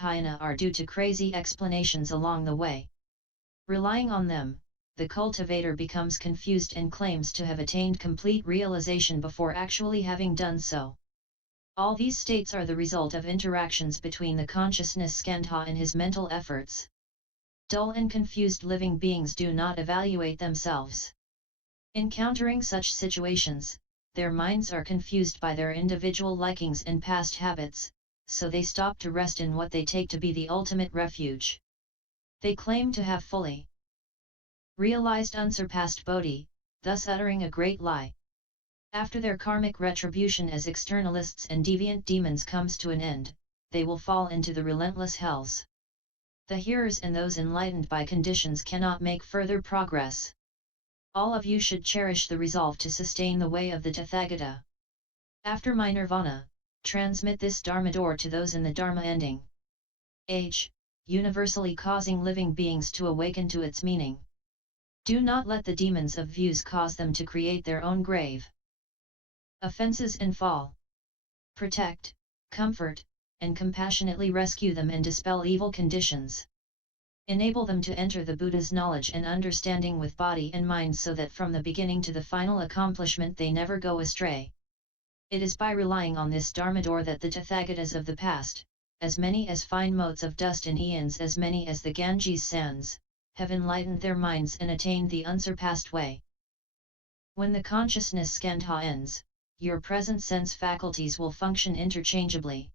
Dhyana are due to crazy explanations along the way. Relying on them, the cultivator becomes confused and claims to have attained complete realization before actually having done so. All these states are the result of interactions between the consciousness skandha and his mental efforts. Dull and confused living beings do not evaluate themselves. Encountering such situations, their minds are confused by their individual likings and past habits, so they stop to rest in what they take to be the ultimate refuge. They claim to have fully realized unsurpassed bodhi, thus uttering a great lie. After their karmic retribution as externalists and deviant demons comes to an end, they will fall into the relentless hells. The hearers and those enlightened by conditions cannot make further progress. All of you should cherish the resolve to sustain the way of the Tathagata. After my Nirvana, transmit this Dharma door to those in the Dharma-ending Age, universally causing living beings to awaken to its meaning. Do not let the demons of views cause them to create their own grave. Offenses and fall. Protect, comfort, and compassionately rescue them and dispel evil conditions. Enable them to enter the Buddha's knowledge and understanding with body and mind so that from the beginning to the final accomplishment they never go astray. It is by relying on this Dharma door that the Tathagatas of the past, as many as fine motes of dust and eons as many as the Ganges sands, have enlightened their minds and attained the unsurpassed way. When the consciousness skandha ends, your present sense faculties will function interchangeably.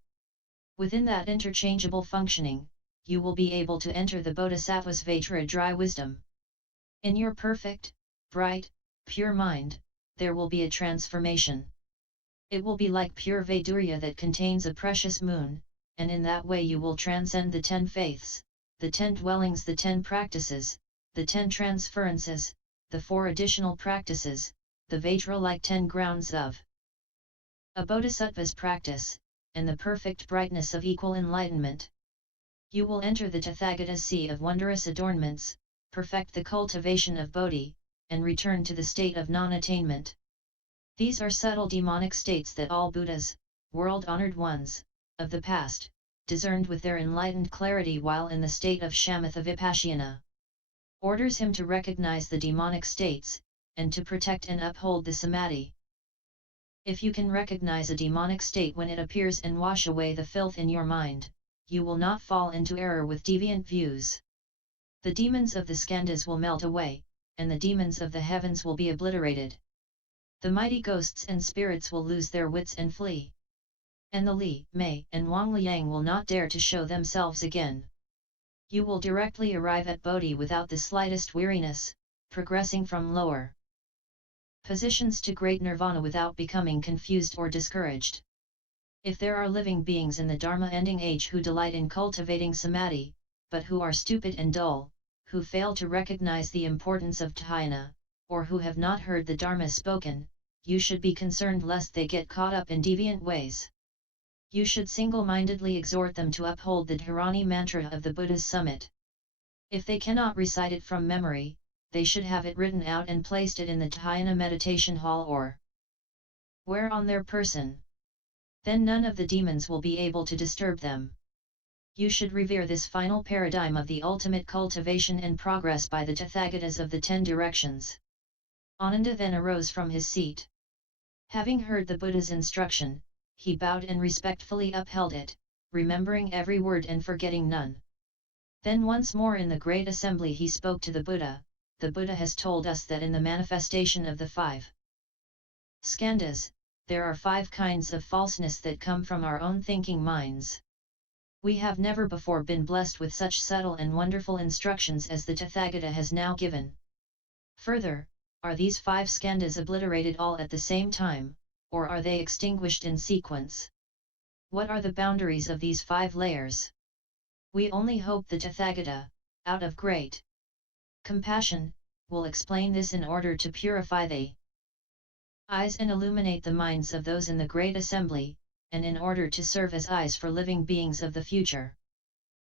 Within that interchangeable functioning, you will be able to enter the Bodhisattva's Vajra dry wisdom. In your perfect, bright, pure mind, there will be a transformation. It will be like pure Vaidurya that contains a precious moon, and in that way you will transcend the 10 faiths, the 10 dwellings, the 10 practices, the 10 transferences, the 4 additional practices, the Vajra like 10 grounds of a Bodhisattva's practice, and the perfect brightness of equal enlightenment. You will enter the Tathagata sea of wondrous adornments, perfect the cultivation of Bodhi, and return to the state of non-attainment. These are subtle demonic states that all Buddhas, world-honored ones, of the past, discerned with their enlightened clarity while in the state of Shamatha Vipassana. Orders him to recognize the demonic states, and to protect and uphold the samadhi. If you can recognize a demonic state when it appears and wash away the filth in your mind, you will not fall into error with deviant views. The demons of the skandhas will melt away, and the demons of the heavens will be obliterated. The mighty ghosts and spirits will lose their wits and flee. And the Li, Mei, and Wang Liang will not dare to show themselves again. You will directly arrive at Bodhi without the slightest weariness, progressing from lower positions to great nirvana without becoming confused or discouraged. If there are living beings in the Dharma-ending age who delight in cultivating samadhi, but who are stupid and dull, who fail to recognize the importance of dhyana, or who have not heard the Dharma spoken, you should be concerned lest they get caught up in deviant ways. You should single-mindedly exhort them to uphold the Dharani mantra of the Buddha's summit. If they cannot recite it from memory, they should have it written out and placed it in the dhyana meditation hall or wear on their person. Then none of the demons will be able to disturb them. You should revere this final paradigm of the ultimate cultivation and progress by the Tathagatas of the 10 directions. Ananda then arose from his seat. Having heard the Buddha's instruction, he bowed and respectfully upheld it, remembering every word and forgetting none. Then once more in the great assembly he spoke to the Buddha. The Buddha has told us that in the manifestation of the 5 skandhas, there are 5 kinds of falseness that come from our own thinking minds. We have never before been blessed with such subtle and wonderful instructions as the Tathagata has now given. Further, are these 5 skandhas obliterated all at the same time, or are they extinguished in sequence? What are the boundaries of these 5 layers? We only hope the Tathagata, out of great compassion, will explain this in order to purify the eyes and illuminate the minds of those in the great assembly, and in order to serve as eyes for living beings of the future.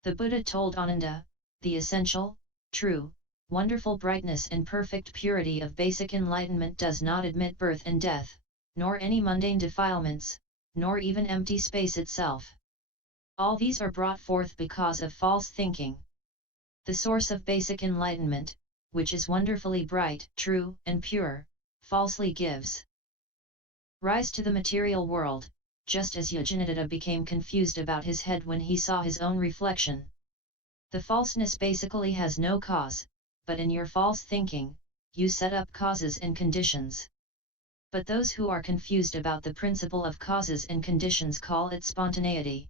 The Buddha told Ananda, the essential, true, wonderful brightness and perfect purity of basic enlightenment does not admit birth and death, nor any mundane defilements, nor even empty space itself. All these are brought forth because of false thinking. The source of basic enlightenment, which is wonderfully bright, true, and pure, falsely gives rise to the material world, just as Yogananda became confused about his head when he saw his own reflection. The falseness basically has no cause, but in your false thinking, you set up causes and conditions. But those who are confused about the principle of causes and conditions call it spontaneity.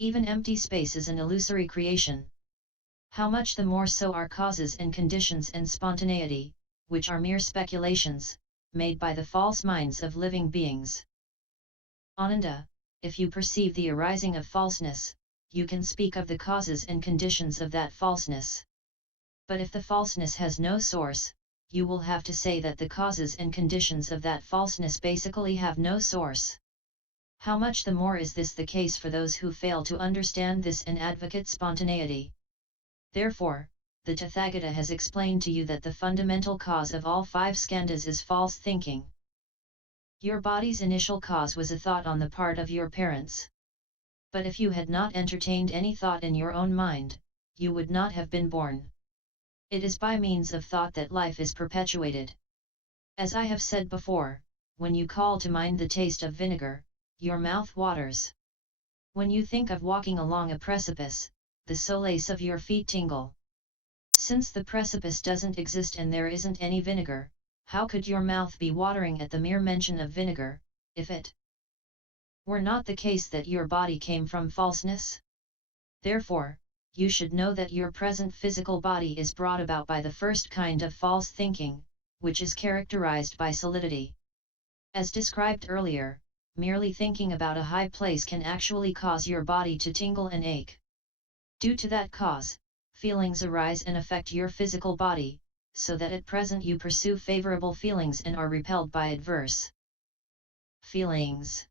Even empty space is an illusory creation. How much the more so are causes and conditions and spontaneity, which are mere speculations, made by the false minds of living beings. Ananda, if you perceive the arising of falseness, you can speak of the causes and conditions of that falseness. But if the falseness has no source, you will have to say that the causes and conditions of that falseness basically have no source. How much the more is this the case for those who fail to understand this and advocate spontaneity. Therefore, the Tathagata has explained to you that the fundamental cause of all 5 skandhas is false thinking. Your body's initial cause was a thought on the part of your parents. But if you had not entertained any thought in your own mind, you would not have been born. It is by means of thought that life is perpetuated. As I have said before, when you call to mind the taste of vinegar, your mouth waters. When you think of walking along a precipice, the soles of your feet tingle. Since the precipice doesn't exist and there isn't any vinegar, how could your mouth be watering at the mere mention of vinegar, if it were not the case that your body came from falseness? Therefore, you should know that your present physical body is brought about by the first kind of false thinking, which is characterized by solidity. As described earlier, merely thinking about a high place can actually cause your body to tingle and ache. Due to that cause, feelings arise and affect your physical body, so that at present you pursue favorable feelings and are repelled by adverse feelings.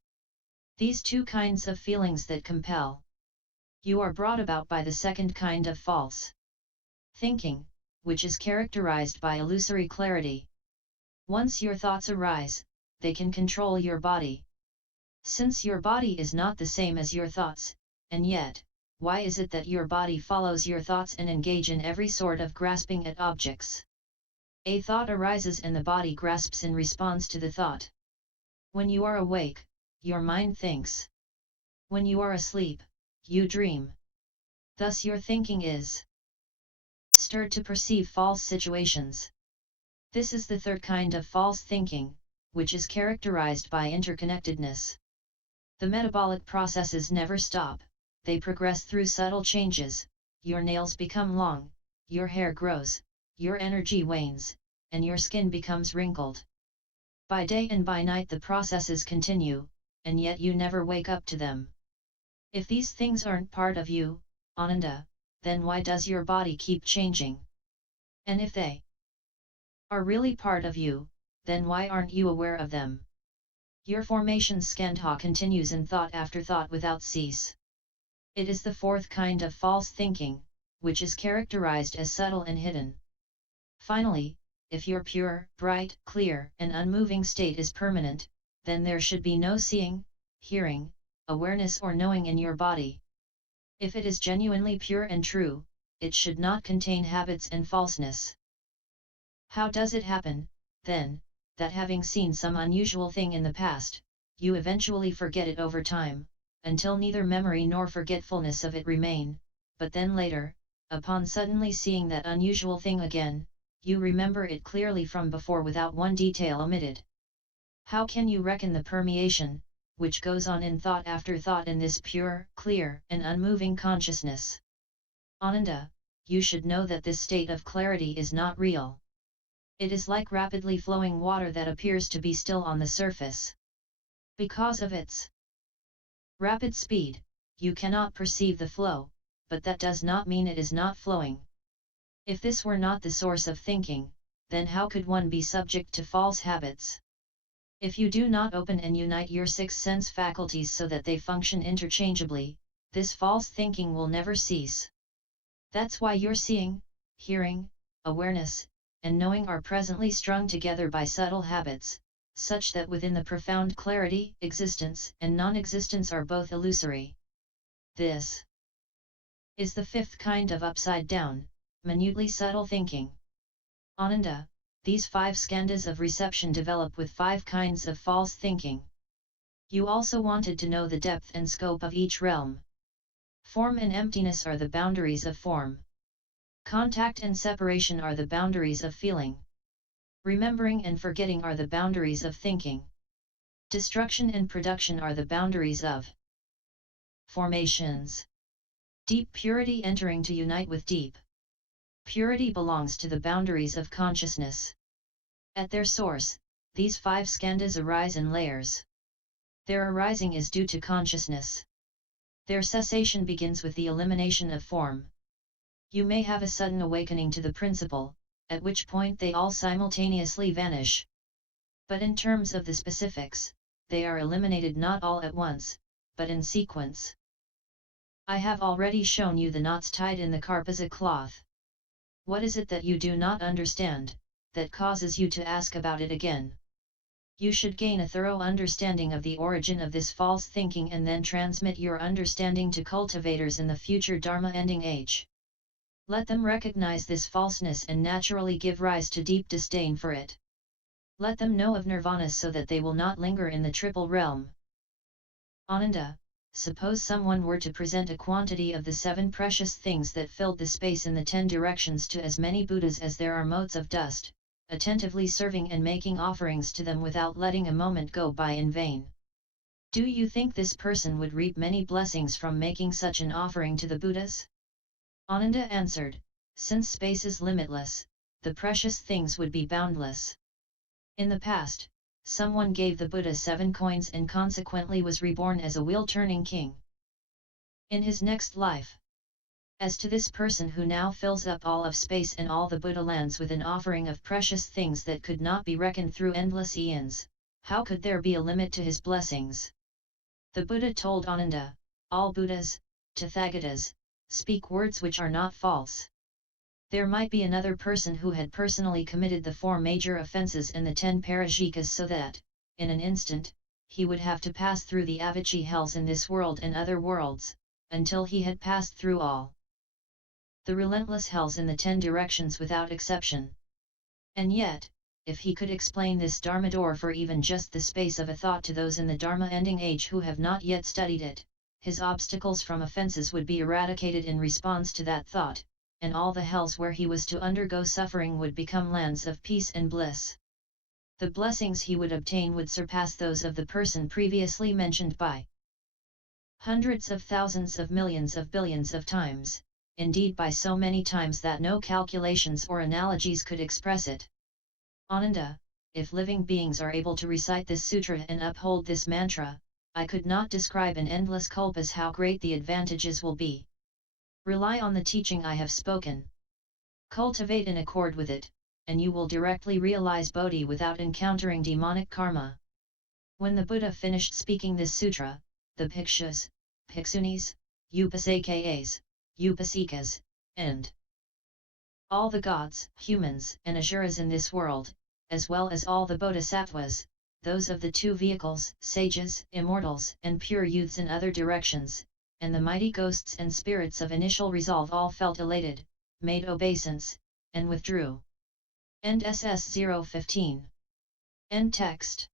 These 2 kinds of feelings that compel you are brought about by the second kind of false thinking, which is characterized by illusory clarity. Once your thoughts arise, they can control your body. Since your body is not the same as your thoughts, and yet, why is it that your body follows your thoughts and engage in every sort of grasping at objects? A thought arises and the body grasps in response to the thought. When you are awake, your mind thinks. When you are asleep, you dream. Thus your thinking is stirred to perceive false situations. This is the third kind of false thinking, which is characterized by interconnectedness. The metabolic processes never stop, they progress through subtle changes. Your nails become long, your hair grows, your energy wanes, and your skin becomes wrinkled. By day and by night the processes continue, and yet you never wake up to them. If these things aren't part of you, Ananda, then why does your body keep changing? And if they are really part of you, then why aren't you aware of them? Your formation skandha continues in thought after thought without cease. It is the 4th kind of false thinking, which is characterized as subtle and hidden. Finally, if your pure, bright, clear, and unmoving state is permanent, then there should be no seeing, hearing, awareness or knowing in your body. If it is genuinely pure and true, it should not contain habits and falseness. How does it happen, then, that having seen some unusual thing in the past, you eventually forget it over time, until neither memory nor forgetfulness of it remain, but then later, upon suddenly seeing that unusual thing again, you remember it clearly from before without one detail omitted? How can you reckon the permeation, which goes on in thought after thought in this pure, clear, and unmoving consciousness? Ananda, you should know that this state of clarity is not real. It is like rapidly flowing water that appears to be still on the surface. Because of its rapid speed, you cannot perceive the flow, but that does not mean it is not flowing. If this were not the source of thinking, then how could one be subject to false habits? If you do not open and unite your 6 sense faculties so that they function interchangeably, this false thinking will never cease. That's why your seeing, hearing, awareness, and knowing are presently strung together by subtle habits, such that within the profound clarity, existence and non-existence are both illusory. This is the fifth kind of upside-down, minutely subtle thinking. Ananda, these 5 skandhas of reception develop with 5 kinds of false thinking. You also wanted to know the depth and scope of each realm. Form and emptiness are the boundaries of form. Contact and separation are the boundaries of feeling. Remembering and forgetting are the boundaries of thinking. Destruction and production are the boundaries of formations. Deep purity entering to unite with deep purity belongs to the boundaries of consciousness. At their source, these 5 skandhas arise in layers. Their arising is due to consciousness. Their cessation begins with the elimination of form. You may have a sudden awakening to the principle, at which point they all simultaneously vanish. But in terms of the specifics, they are eliminated not all at once, but in sequence. I have already shown you the knots tied in the Karpasa cloth. What is it that you do not understand, that causes you to ask about it again? You should gain a thorough understanding of the origin of this false thinking and then transmit your understanding to cultivators in the future Dharma-ending age. Let them recognize this falseness and naturally give rise to deep disdain for it. Let them know of Nirvana so that they will not linger in the triple realm. Ananda, suppose someone were to present a quantity of the 7 precious things that filled the space in the 10 directions to as many Buddhas as there are motes of dust, attentively serving and making offerings to them without letting a moment go by in vain. Do you think this person would reap many blessings from making such an offering to the Buddhas? Ananda answered, since space is limitless, the precious things would be boundless. In the past, someone gave the Buddha 7 coins and consequently was reborn as a wheel-turning king. In his next life. As to this person who now fills up all of space and all the Buddha lands with an offering of precious things that could not be reckoned through endless eons, how could there be a limit to his blessings? The Buddha told Ananda, all Buddhas, Tathagatas, speak words which are not false. There might be another person who had personally committed the 4 major offences and the 10 parajikas so that, in an instant, he would have to pass through the avicii hells in this world and other worlds, until he had passed through all the relentless hells in the 10 directions without exception. And yet, if he could explain this Dharma door for even just the space of a thought to those in the Dharma-ending age who have not yet studied it, his obstacles from offences would be eradicated in response to that thought, and all the hells where he was to undergo suffering would become lands of peace and bliss. The blessings he would obtain would surpass those of the person previously mentioned by hundreds of thousands of millions of billions of times, indeed by so many times that no calculations or analogies could express it. Ananda, if living beings are able to recite this sutra and uphold this mantra, I could not describe in endless kalpas how great the advantages will be. Rely on the teaching I have spoken. Cultivate in accord with it, and you will directly realize Bodhi without encountering demonic karma. When the Buddha finished speaking this sutra, the bhikshus, bhiksunis, upasakas, upasikas, and all the gods, humans, and asuras in this world, as well as all the bodhisattvas, those of the 2 vehicles, sages, immortals, and pure youths in other directions, and the mighty ghosts and spirits of initial resolve all felt elated, made obeisance, and withdrew. End SS 015. End text.